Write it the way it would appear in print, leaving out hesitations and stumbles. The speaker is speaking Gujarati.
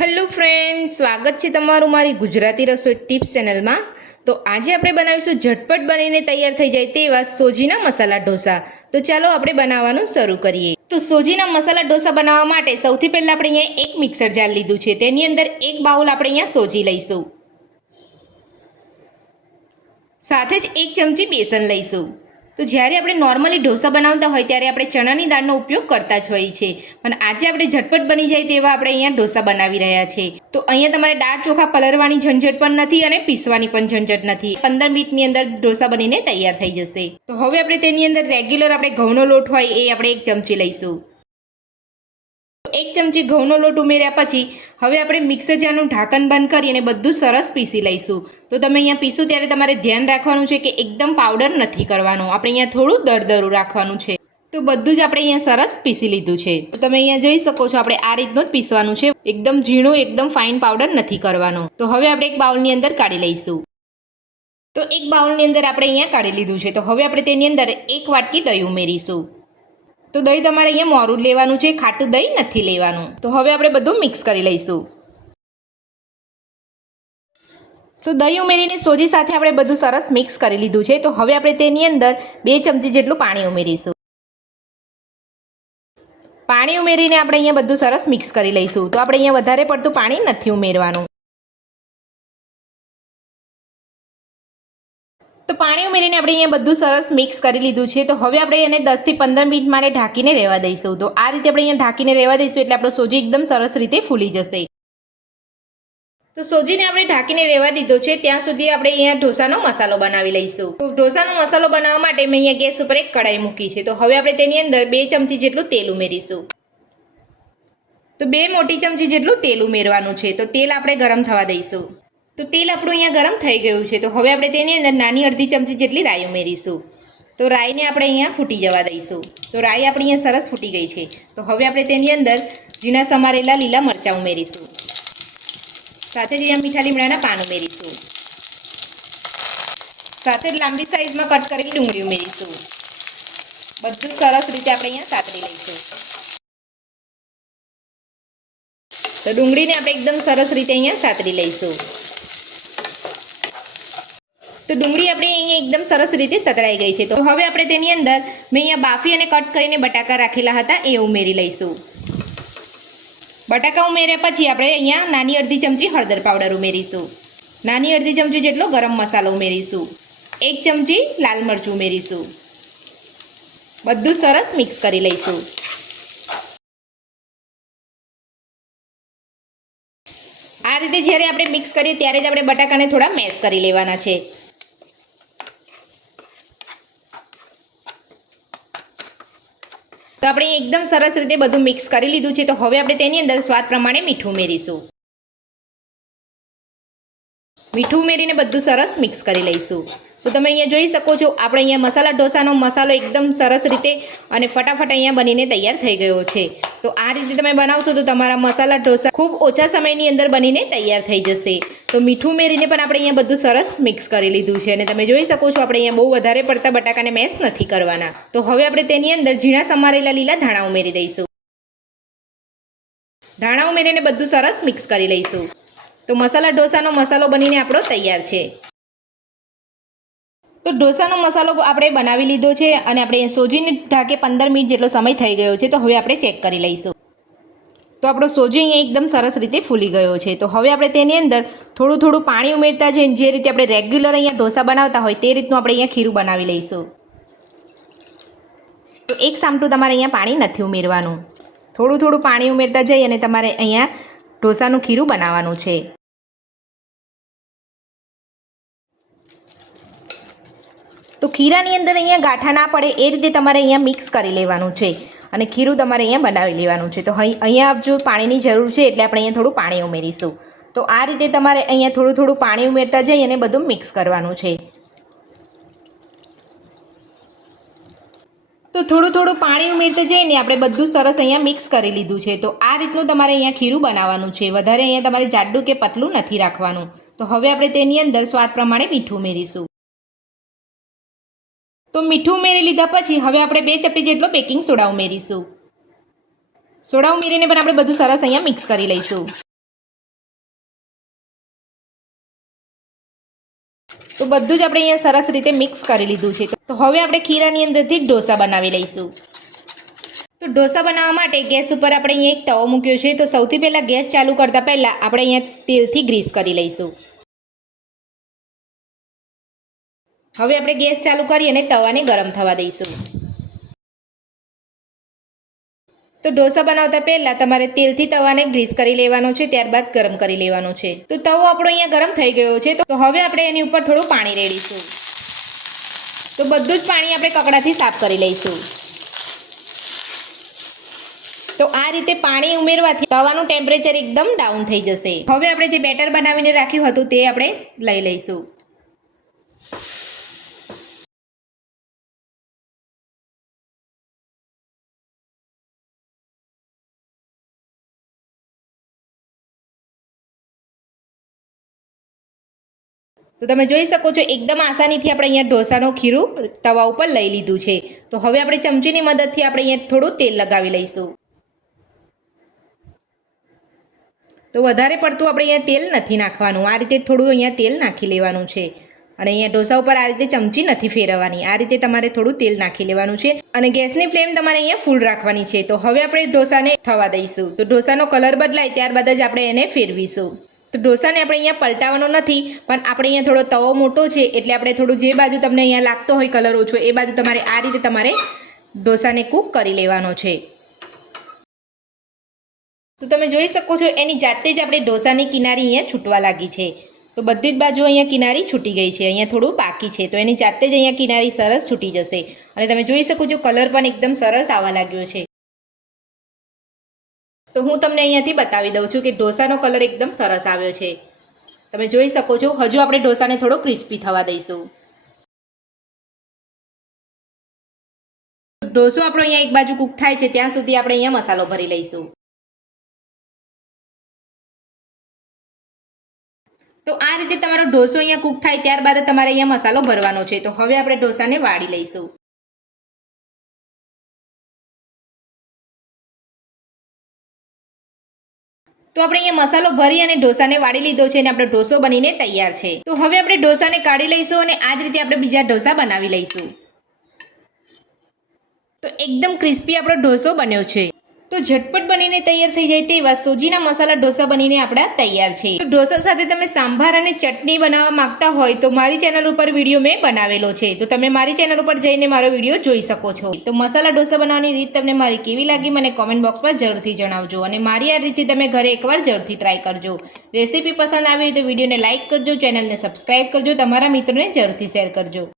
હેલો ફ્રેન્ડ્સ, સ્વાગત છે તમારું મારી ગુજરાતી રસોઈ ટિપ્સ ચેનલમાં। તો આજે આપણે બનાવીશું ઝટપટ બનીને તૈયાર થઈ જાય તેવા સોજીના મસાલા ઢોસા। તો ચાલો આપણે બનાવવાનું શરૂ કરીએ। તો સોજીના મસાલા ઢોસા બનાવવા માટે સૌથી પહેલાં આપણે અહીંયા એક મિક્સર જાર લીધું છે, તેની અંદર એક બાઉલ આપણે અહીંયા સોજી લઈશું, સાથે જ એક ચમચી બેસન લઈશું। તો જ્યારે આપણે નોર્મલી ઢોસા બનાવતા હોય ત્યારે આપણે ચણાની દાળનો ઉપયોગ કરતા જ હોઈએ છીએ, પણ આજે આપણે ઝટપટ બની જાય તેવા આપણે અહીંયા ઢોસા બનાવી રહ્યા છીએ। તો અહીંયા તમારે દાળ ચોખા પલળવાની ઝંઝટ પણ નથી અને પીસવાની પણ ઝંઝટ નથી। 15 મિનિટની અંદર ઢોસા બનીને તૈયાર થઈ જશે। તો હવે આપણે તેની અંદર રેગ્યુલર આપણે ઘઉંનો લોટ હોય એ આપણે એક ચમચી લઈશું। એક ચમચી ઘઉંનો લોટ ઉમેર્યા પછી હવે આપણે મિક્સર જારનું ઢાંકણ બંધ કરી અને બધું સરસ પીસી લઈશું। તો તમે અહીંયા પીસો ત્યારે તમારે ધ્યાન રાખવાનું છે કે એકદમ પાવડર નથી કરવાનો, આપણે અહીંયા થોડું દરદરું રાખવાનું છે। તો બધું જ આપણે અહીંયા સરસ પીસી લીધું છે। તો તમે અહીંયા જોઈ શકો છો, આપણે આ રીતનું જ પીસવાનું છે, એકદમ ઝીણું એકદમ ફાઇન પાવડર નથી કરવાનો। તો હવે આપણે એક બાઉલની અંદર કાઢી લઈશું। તો એક બાઉલની અંદર આપણે અહીંયા કાઢી લીધું છે। તો હવે આપણે તેની અંદર એક વાટકી દહીં ઉમેરીશું। તો દહીં તમારે અહીંયા મોરું લેવાનું છે, ખાટું દહીં નથી લેવાનું। તો હવે આપણે બધું મિક્સ કરી લઈશું। તો દહીં ઉમેરીને સોજી સાથે આપણે બધું સરસ મિક્સ કરી લીધું છે। તો હવે આપણે તેની અંદર 2 ચમચી જેટલું પાણી ઉમેરીશું। પાણી ઉમેરીને આપણે અહીંયા બધું સરસ મિક્સ કરી લઈશું। તો આપણે અહીંયા વધારે પડતું પાણી નથી ઉમેરવાનું। તો પાણી ઉમેરીને આપણે અહીંયા બધું સરસ મિક્સ કરી લીધું છે। તો હવે આપણે એને 10 થી 15 મિનિટ માટે ઢાંકીને રહેવા દઈશું। તો આ રીતે આપણે અહીંયા ઢાંકીને રહેવા દઈશું એટલે આપણો સોજી એકદમ સરસ રીતે ફૂલી જશે। તો સોજીને આપણે ઢાંકીને રહેવા દીધો છે, ત્યાં સુધી આપણે અહીંયા ઢોસાનો મસાલો બનાવી લઈશું। તો ઢોસાનો મસાલો બનાવવા માટે મેં અહીંયા ગેસ ઉપર એક કઢાઈ મૂકી છે। તો હવે આપણે તેની અંદર 2 ચમચી જેટલું તેલ ઉમેરીશું। તો 2 મોટી ચમચી જેટલું તેલ ઉમેરવાનું છે। તો તેલ આપણે ગરમ થવા દઈશું। તો તેલ આપણું અહીંયા ગરમ થઈ ગયું છે। તો હવે આપણે તેની અંદર નાની અડધી ચમચી જેટલી રાઈ ઉમેરીશું। તો રાઈને આપણે અહીંયા ફૂટી જવા દઈશું। તો રાઈ આપણી અહીંયા સરસ ફૂટી ગઈ છે। તો હવે આપણે તેની અંદર ઝીણા સમારેલા લીલા મરચાં ઉમેરીશું, સાથે જ અહીંયા મીઠા લીમડાના પાન ઉમેરીશું, સાથે જ લાંબી સાઈઝમાં કટ કરેલી ડુંગળી ઉમેરીશું। બધું સરસ રીતે આપણે અહીંયા સાતરી લઈશું। તો ડુંગળીને આપણે એકદમ સરસ રીતે અહીંયા સાતરી લઈશું। તો ડુંગળી આપણી અહીંયા એકદમ સરસ રીતે સતરાઈ ગઈ છે। તો હવે આપણે તેની અંદર મેં અહીંયા બાફી અને કટ કરીને બટાકા રાખેલા હતા એ ઉમેરી લઈશું। બટાકા ઉમેર્યા પછી આપણે અહીંયા નાની અડધી ચમચી હળદર પાવડર ઉમેરીશું, નાની અડધી ચમચી જેટલો ગરમ મસાલો ઉમેરીશું, 1 ચમચી લાલ મરચું ઉમેરીશું। બધું સરસ મિક્સ કરી લઈશું। આ રીતે જ્યારે આપણે મિક્સ કરીએ ત્યારે જ આપણે બટાકાને થોડા મેશ કરી લેવાના છે। તો આપણે એકદમ સરસ રીતે બધું મિક્સ કરી લીધું છે। તો હવે આપણે તેની અંદર સ્વાદ પ્રમાણે મીઠું ઉમેરીશું। મીઠું ઉમેરીને બધું સરસ મિક્સ કરી લઈશું। તો તમે અહીંયા જોઈ શકો છો, આપણે અહીંયા મસાલા ઢોસાનો મસાલો એકદમ સરસ રીતે અને ફટાફટ અહીંયા બનીને તૈયાર થઈ ગયો છે। તો આ રીતે તમે બનાવશો તો તમારા મસાલા ઢોસા ખૂબ ઓછા સમયની અંદર બનીને તૈયાર થઈ જશે। તો મીઠું ઉમેરીને પણ આપણે અહીંયા બધું સરસ મિક્સ કરી લીધું છે અને તમે જોઈ શકો છો, આપણે અહીંયા બહુ વધારે પડતા બટાકાને મેશ નથી કરવાના। તો હવે આપણે તેની અંદર ઝીણા સમારેલા લીલા ધાણા ઉમેરી દઈશું। ધાણા ઉમેરીને બધું સરસ મિક્સ કરી લઈશું। તો મસાલા ઢોસાનો મસાલો બનીને આપણો તૈયાર છે। તો ઢોસાનો મસાલો આપણે બનાવી લીધો છે અને આપણે સોજીને ઢાંકે 15 મિનિટ જેટલો સમય થઈ ગયો છે। તો હવે આપણે ચેક કરી લઈશું। તો આપણો સોજી અહીંયા એકદમ સરસ રીતે ફૂલી ગયો છે। તો હવે આપણે તેની અંદર થોડું થોડું પાણી ઉમેરતા જઈને જે રીતે આપણે રેગ્યુલર અહીંયા ઢોસા બનાવતા હોય તે રીતનું આપણે અહીંયા ખીરું બનાવી લઈશું। તો એક સામટું તમારે અહીંયા પાણી નથી ઉમેરવાનું, થોડું થોડું પાણી ઉમેરતા જઈ અને તમારે અહીંયા ઢોસાનું ખીરું બનાવવાનું છે। તો ખીરાની અંદર અહીંયા ગાંઠા ના પડે એ રીતે તમારે અહીંયા મિક્સ કરી લેવાનું છે અને ખીરું તમારે અહીંયા બનાવી લેવાનું છે। તો અહીંયા જો પાણીની જરૂર છે એટલે આપણે અહીંયા થોડું પાણી ઉમેરીશું। તો આ રીતે તમારે અહીંયા થોડું થોડું પાણી ઉમેરતા જઈ અને બધું મિક્સ કરવાનું છે। તો થોડું થોડું પાણી ઉમેરતા જઈને આપણે બધું સરસ અહીંયા મિક્સ કરી લીધું છે। તો આ રીતનું તમારે અહીંયા ખીરું બનાવવાનું છે, વધારે અહીંયા તમારે જાડું કે પતલું નથી રાખવાનું। તો હવે આપણે તેની અંદર સ્વાદ પ્રમાણે મીઠું ઉમેરીશું। તો મીઠું ઉમેરી લીધા પછી હવે આપણે 2 ચપટી જેટલો બેકિંગ સોડા ઉમેરીશું। સોડા ઉમેરીને પણ આપણે બધું સરસ અહીંયા મિક્સ કરી લઈશું। તો બધું જ આપણે અહીંયા સરસ રીતે મિક્સ કરી લીધું છે. તો હવે આપણે ખીરાની અંદરથી ઢોસા બનાવી લઈશું. તો ઢોસા બનાવવા માટે ગેસ ઉપર આપણે અહીંયા એક તવો મૂક્યો છે. તો સૌથી પહેલાં ગેસ ચાલુ કરતાં પહેલાં આપણે અહીંયા તેલથી ગ્રીસ કરી લઈશું. હવે આપણે ગેસ ચાલુ કરી અને તવાને ગરમ થવા દઈશું. તો ઢોસા બનાવતા પહેલાં તમારે તેલથી તવાને ગ્રીસ કરી લેવાનો છે, ત્યારબાદ ગરમ કરી લેવાનો છે. તો તવો આપણો અહીંયા ગરમ થઈ ગયો છે. તો હવે આપણે એની ઉપર થોડું પાણી રેડીશું. તો બધું જ પાણી આપણે કકડાથી સાફ કરી લઈશું. તો આ રીતે પાણી ઉમેરવાથી તવાનું ટેમ્પરેચર એકદમ ડાઉન થઈ જશે. હવે આપણે જે બેટર બનાવીને રાખ્યું હતું તે આપણે લઈ લઈશું. તો તમે જોઈ શકો છો એકદમ આસાનીથી આપણે અહીંયા ઢોસાનું ખીરું તવા ઉપર લઈ લીધું છે. તો હવે આપણે ચમચીની મદદથી આપણે અહીંયા થોડું તેલ લગાવી લઈશું. તો વધારે પડતું આપણે અહીંયા તેલ નથી નાખવાનું. આ રીતે થોડું અહીંયા તેલ નાખી લેવાનું છે. અને અહીંયા ઢોસા ઉપર આ રીતે ચમચી નથી ફેરવવાની. આ રીતે તમારે થોડું તેલ નાખી લેવાનું છે. અને ગેસની ફ્લેમ તમારે અહીંયા ફૂલ રાખવાની છે. તો હવે આપણે ઢોસાને થવા દઈશું. તો ઢોસાનો કલર બદલાય ત્યારબાદ જ આપણે એને ફેરવીશું. તો ઢોસાને આપણે અહીંયા પલટાવવાનો નથી, પણ આપણે અહીંયા થોડો તવો મોટો છે એટલે આપણે થોડું જે બાજુ તમને અહીંયા લાગતો હોય કલર ઓછો એ બાજુ તમારે આ રીતે તમારે ઢોસાને કૂક કરી લેવાનો છે. તો તમે જોઈ શકો છો એની જાતે જ આપણે ઢોસાની કિનારી અહીંયા છૂટવા લાગી છે. તો બધી જ બાજુ અહીંયા કિનારી છૂટી ગઈ છે. અહીંયા થોડું બાકી છે. તો એની જાતે જ અહીંયા કિનારી સરસ છૂટી જશે. અને તમે જોઈ શકો છો કલર પણ એકદમ સરસ આવવા લાગ્યો છે. તો હું તમને અહીંયાથી બતાવી દઉં છું કે ઢોસાનો કલર એકદમ સરસ આવ્યો છે. તમે જોઈ શકો છો. હજુ આપણે ઢોસાને થોડો ક્રિસ્પી થવા દઈશું. ઢોસો આપણો અહીંયા એક બાજુ કૂક થાય છે ત્યાં સુધી આપણે અહીંયા મસાલો ભરી લઈશું. તો આ રીતે તમારો ઢોસો અહીંયા કૂક થાય ત્યારબાદ તમારે અહીંયા મસાલો ભરવાનો છે. તો હવે આપણે ઢોસાને વાળી લઈશું. તો આપણે અહીંયા મસાલો ભરી અને ઢોસાને વાળી લીધો છે અને આપણો ઢોસો બનીને તૈયાર છે. તો હવે આપણે ઢોસાને કાઢી લઈશું અને આ જ રીતે આપણે બીજા ઢોસા બનાવી લઈશું. તો એકદમ ક્રિસ્પી આપણો ઢોસો બન્યો છે. તો ઝટપટ બનીને તૈયાર થઈ જાય તેવા સોજીના મસાલા ઢોસા બનીને આપણા તૈયાર છે. તો ઢોસા સાથે તમે સાંભાર અને ચટણી બનાવવા માંગતા હોય તો મારી ચેનલ ઉપર વિડીયો મેં બનાવેલો છે. તો તમે મારી ચેનલ ઉપર જઈને મારો વિડીયો જોઈ શકો છો. તો મસાલા ઢોસા બનાવવાની રીત તમને મારી કેવી લાગી મને કોમેન્ટ બોક્સમાં જરૂરથી જણાવજો. અને મારી આ રીતથી તમે ઘરે એકવાર જરૂરથી ટ્રાય કરજો. રેસીપી પસંદ આવી હોય તો વિડીયોને લાઇક કરજો, ચેનલને સબસ્ક્રાઈબ કરજો, તમારા મિત્રોને જરૂરથી શેર કરજો.